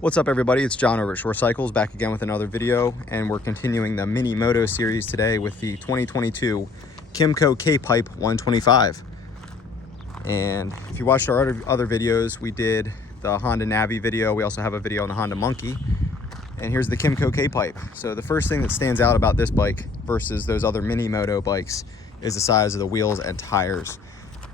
What's up everybody, it's John over at Shore Cycles, back again with another video, and we're continuing the mini moto series today with the 2022 KYMCO K-Pipe 125. And if you watched our other videos, we did the Honda Navi video, we also have a video on the Honda Monkey, and here's the KYMCO K-Pipe. So the first thing that stands out about this bike versus those other mini moto bikes is the size of the wheels and tires.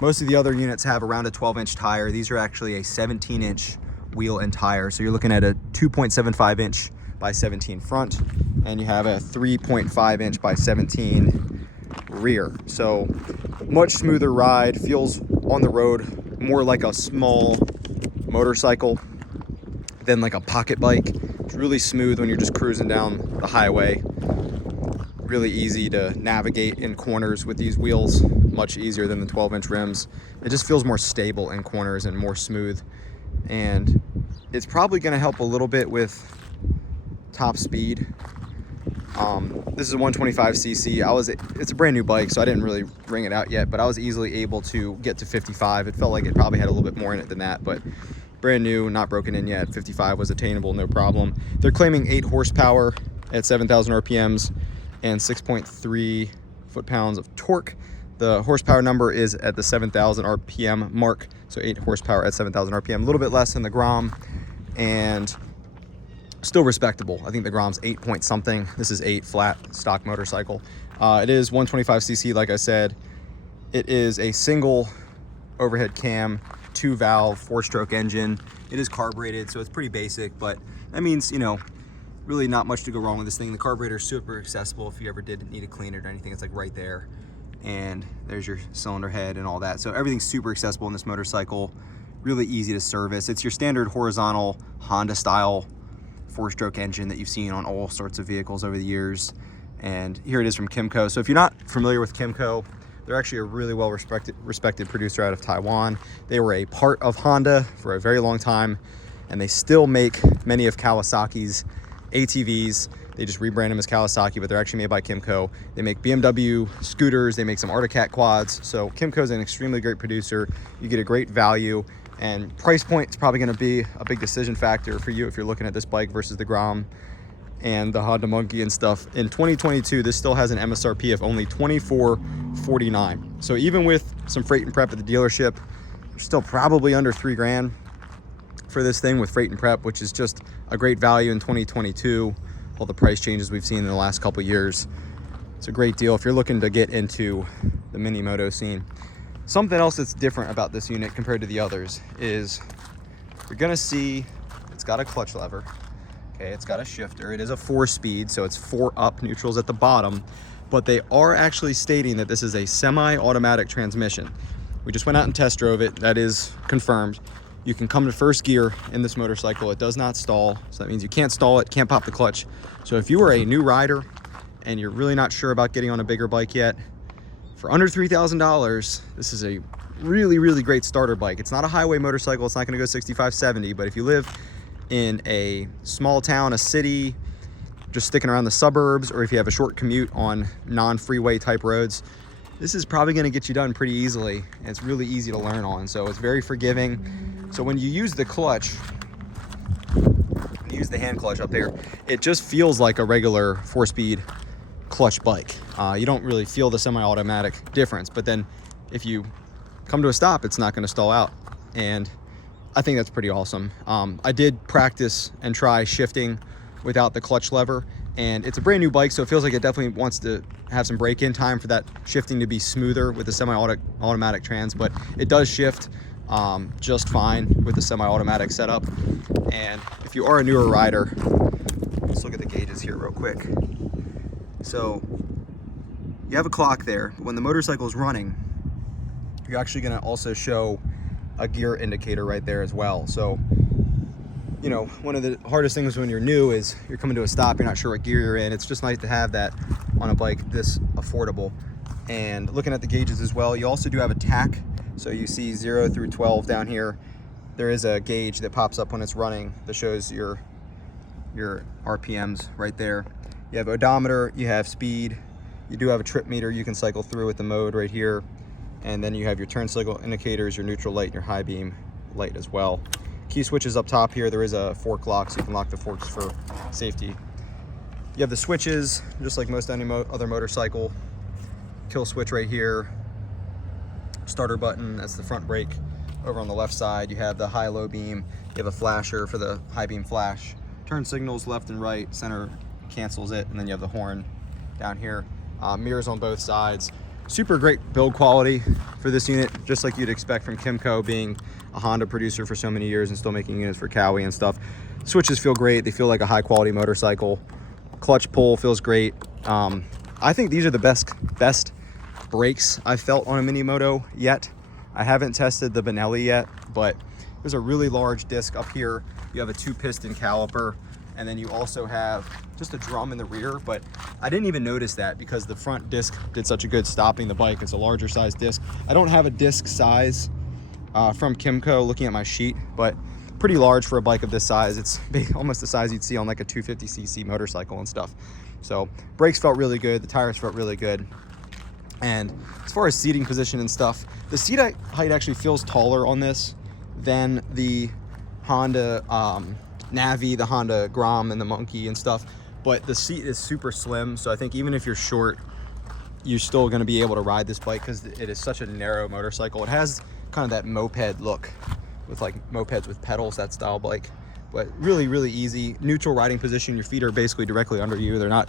Most of the other units have around a 12-inch tire. These are actually a 17-inch wheel and tire, so you're looking at a 2.75 inch by 17 front, and you have a 3.5 inch by 17 rear. So much smoother ride, feels on the road more like a small motorcycle than like a pocket bike. It's really smooth when you're just cruising down the highway. Really easy to navigate in corners with these wheels, much easier than the 12-inch rims. It just feels more stable in corners and more smooth, and it's probably going to help a little bit with top speed. This is a 125cc. It's a brand new bike, so I didn't really ring it out yet, but I was easily able to get to 55. It felt like it probably had a little bit more in it than that, but brand new, not broken in yet. 55 was attainable, no problem. They're claiming 8 horsepower at 7,000 RPMs and 6.3 foot-pounds of torque. The horsepower number is at the 7,000 RPM mark, so 8 horsepower at 7,000 RPM, a little bit less than the Grom, and still respectable. I think the Grom's 8 point something. This is 8 flat stock motorcycle. It is 125cc, like I said. It is a single overhead cam, 2-valve, 4-stroke engine. It is carbureted, so it's pretty basic, but that means, you know, really not much to go wrong with this thing. The carburetor is super accessible if you ever did need to clean it or anything. It's like right there, and there's your cylinder head and all that. So everything's super accessible in this motorcycle, really easy to service. It's your standard horizontal Honda style 4-stroke engine that you've seen on all sorts of vehicles over the years. And here it is from KYMCO. So if you're not familiar with KYMCO, they're actually a really well respected producer out of Taiwan. They were a part of Honda for a very long time, and they still make many of Kawasaki's ATVs. They just rebrand them as Kawasaki, but they're actually made by KYMCO. They make BMW scooters, they make some Arctic Cat quads. So KYMCO is an extremely great producer. You get a great value, and price point is probably gonna be a big decision factor for you if you're looking at this bike versus the Grom and the Honda Monkey and stuff. In 2022, this still has an MSRP of only $24.49. So even with some freight and prep at the dealership, you're still probably under $3 grand for this thing with freight and prep, which is just a great value in 2022. All the price changes we've seen in the last couple years. It's a great deal if you're looking to get into the mini moto scene. Something else that's different about this unit compared to the others is you're gonna see it's got a clutch lever. Okay, it's got a shifter. It is a 4-speed, so it's 4 up, neutrals at the bottom, but they are actually stating that this is a semi-automatic transmission. We just went out and test drove it. That is confirmed. You can come to first gear in this motorcycle. It does not stall, so that means you can't stall it, can't pop the clutch. So if you are a new rider and you're really not sure about getting on a bigger bike yet, for under $3,000, this is a really, really great starter bike. It's not a highway motorcycle. It's not gonna go 65, 70, but if you live in a small town, a city, just sticking around the suburbs, or if you have a short commute on non-freeway type roads, this is probably gonna get you done pretty easily, and it's really easy to learn on, so it's very forgiving. So when you use the clutch, use the hand clutch up there, it just feels like a regular 4-speed clutch bike. You don't really feel the semi-automatic difference, but then if you come to a stop, it's not gonna stall out, and I think that's pretty awesome. I did practice and try shifting without the clutch lever, and it's a brand new bike, so it feels like it definitely wants to have some break-in time for that shifting to be smoother with the semi-automatic trans, but it does shift just fine with the semi-automatic setup. And if you are a newer rider, let's look at the gauges here real quick. So you have a clock there, but when the motorcycle is running, you're actually going to also show a gear indicator right there as well. So, you know, one of the hardest things when you're new is you're coming to a stop, you're not sure what gear you're in. It's just nice to have that on a bike this affordable. And looking at the gauges as well, you also do have a tach. So you see 0 through 12 down here. There is a gauge that pops up when it's running that shows your RPMs right there. You have odometer, you have speed, you do have a trip meter you can cycle through with the mode right here. And then you have your turn signal indicators, your neutral light, and your high beam light as well. Key switches up top here. There is a fork lock, so you can lock the forks for safety. You have the switches, just like most any other motorcycle. Kill switch right here. Starter button, that's the front brake. Over on the left side, you have the high-low beam. You have a flasher for the high beam flash. Turn signals left and right, center cancels it, and then you have the horn down here. Mirrors on both sides. Super great build quality for this unit, just like you'd expect from KYMCO, being a Honda producer for so many years and still making units for Cowie and stuff. Switches feel great. They feel like a high-quality motorcycle. Clutch pull feels great. I think these are the best brakes I've felt on a mini moto yet. I haven't tested the Benelli yet, but there's a really large disc up here. You have a 2-piston caliper, and then you also have just a drum in the rear, but I didn't even notice that because the front disc did such a good stopping the bike. It's a larger size disc. I don't have a disc size from KYMCO looking at my sheet, but pretty large for a bike of this size. It's almost the size you'd see on like a 250cc motorcycle and stuff. So brakes felt really good. The tires felt really good. And as far as seating position and stuff, the seat height actually feels taller on this than the Honda Navi, the Honda Grom, and the Monkey and stuff. But the seat is super slim, so I think even if you're short, you're still going to be able to ride this bike because it is such a narrow motorcycle. It has kind of that moped look with like mopeds with pedals, that style bike. But really, really easy. Neutral riding position. Your feet are basically directly under you. They're not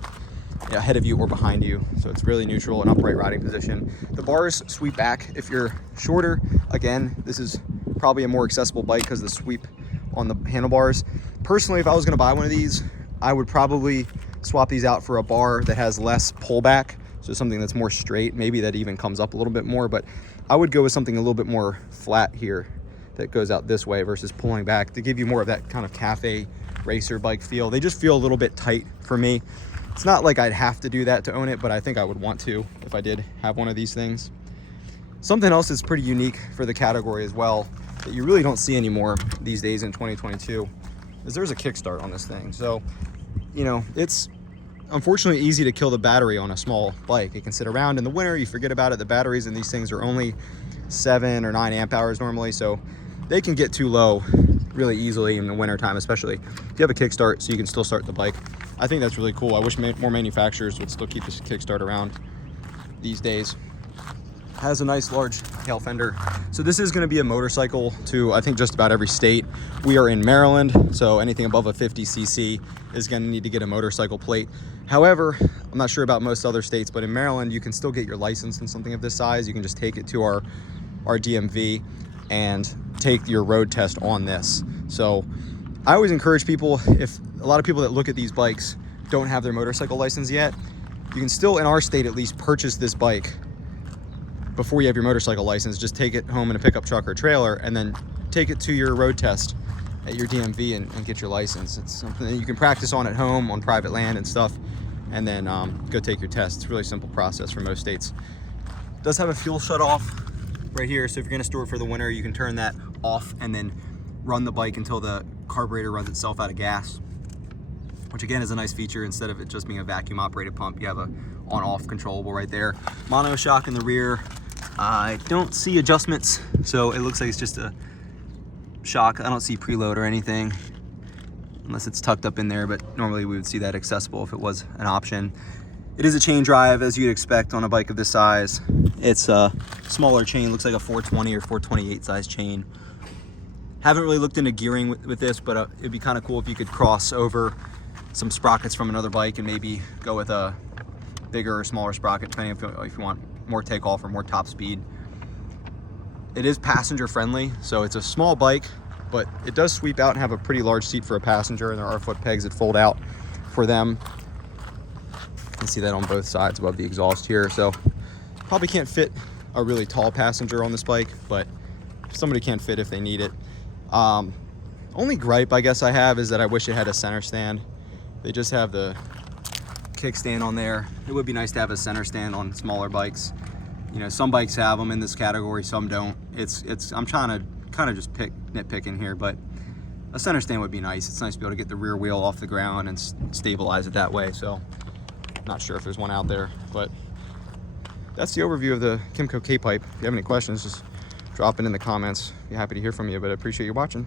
ahead of you or behind you, so it's really neutral and upright riding position. The bars sweep back if you're shorter. Again, this is probably a more accessible bike because of the sweep on the handlebars. Personally, if I was going to buy one of these, I would probably swap these out for a bar that has less pullback, so something that's more straight. Maybe that even comes up a little bit more, but I would go with something a little bit more flat here that goes out this way versus pulling back to give you more of that kind of cafe racer bike feel. They just feel a little bit tight for me. It's not like I'd have to do that to own it, but I think I would want to if I did have one of these things. Something else that's pretty unique for the category as well that you really don't see anymore these days in 2022 is there's a kickstart on this thing. So, you know, it's unfortunately easy to kill the battery on a small bike. It can sit around in the winter, you forget about it. The batteries in these things are only 7 or 9 amp hours normally, so they can get too low really easily in the winter time, especially if you have a kickstart so you can still start the bike. I think that's really cool. I wish more manufacturers would still keep this kickstart around these days. Has a nice large tail fender. So this is going to be a motorcycle to, I think, just about every state. We are in Maryland, so anything above a 50cc is going to need to get a motorcycle plate. However, I'm not sure about most other states, but in Maryland, you can still get your license in something of this size. You can just take it to our DMV and take your road test on this. So I always encourage people, if a lot of people that look at these bikes don't have their motorcycle license yet, you can still, in our state at least, purchase this bike before you have your motorcycle license. Just take it home in a pickup truck or trailer and then take it to your road test at your DMV and get your license. It's something that you can practice on at home on private land and stuff, and then go take your test. It's a really simple process for most states. It does have a fuel shut off right here, so if you're going to store it for the winter, you can turn that off and then run the bike until the carburetor runs itself out of gas, which again is a nice feature. Instead of it just being a vacuum operated pump, you have a on-off controllable right there. Mono shock in the rear. I don't see adjustments, so it looks like it's just a shock. I don't see preload or anything unless it's tucked up in there, but normally we would see that accessible if it was an option. It is a chain drive, as you'd expect on a bike of this size. It's a smaller chain, looks like a 420 or 428 size chain. Haven't really looked into gearing with this, but it'd be kind of cool if you could cross over some sprockets from another bike and maybe go with a bigger or smaller sprocket, depending if you want more takeoff or more top speed. It is passenger friendly, so it's a small bike, but it does sweep out and have a pretty large seat for a passenger, and there are foot pegs that fold out for them. You can see that on both sides above the exhaust here. So probably can't fit a really tall passenger on this bike, but somebody can fit if they need it. Only gripe I guess I have is that I wish it had a center stand. They just have the kickstand on there. It would be nice to have a center stand on smaller bikes. You know, some bikes have them in this category, some don't. I'm trying to kind of just nitpick in here, but a center stand would be nice. It's nice to be able to get the rear wheel off the ground and stabilize it that way. So not sure if there's one out there, but that's the overview of the KYMCO K-Pipe. If you have any questions, just drop it in the comments. Be happy to hear from you, but I appreciate you watching.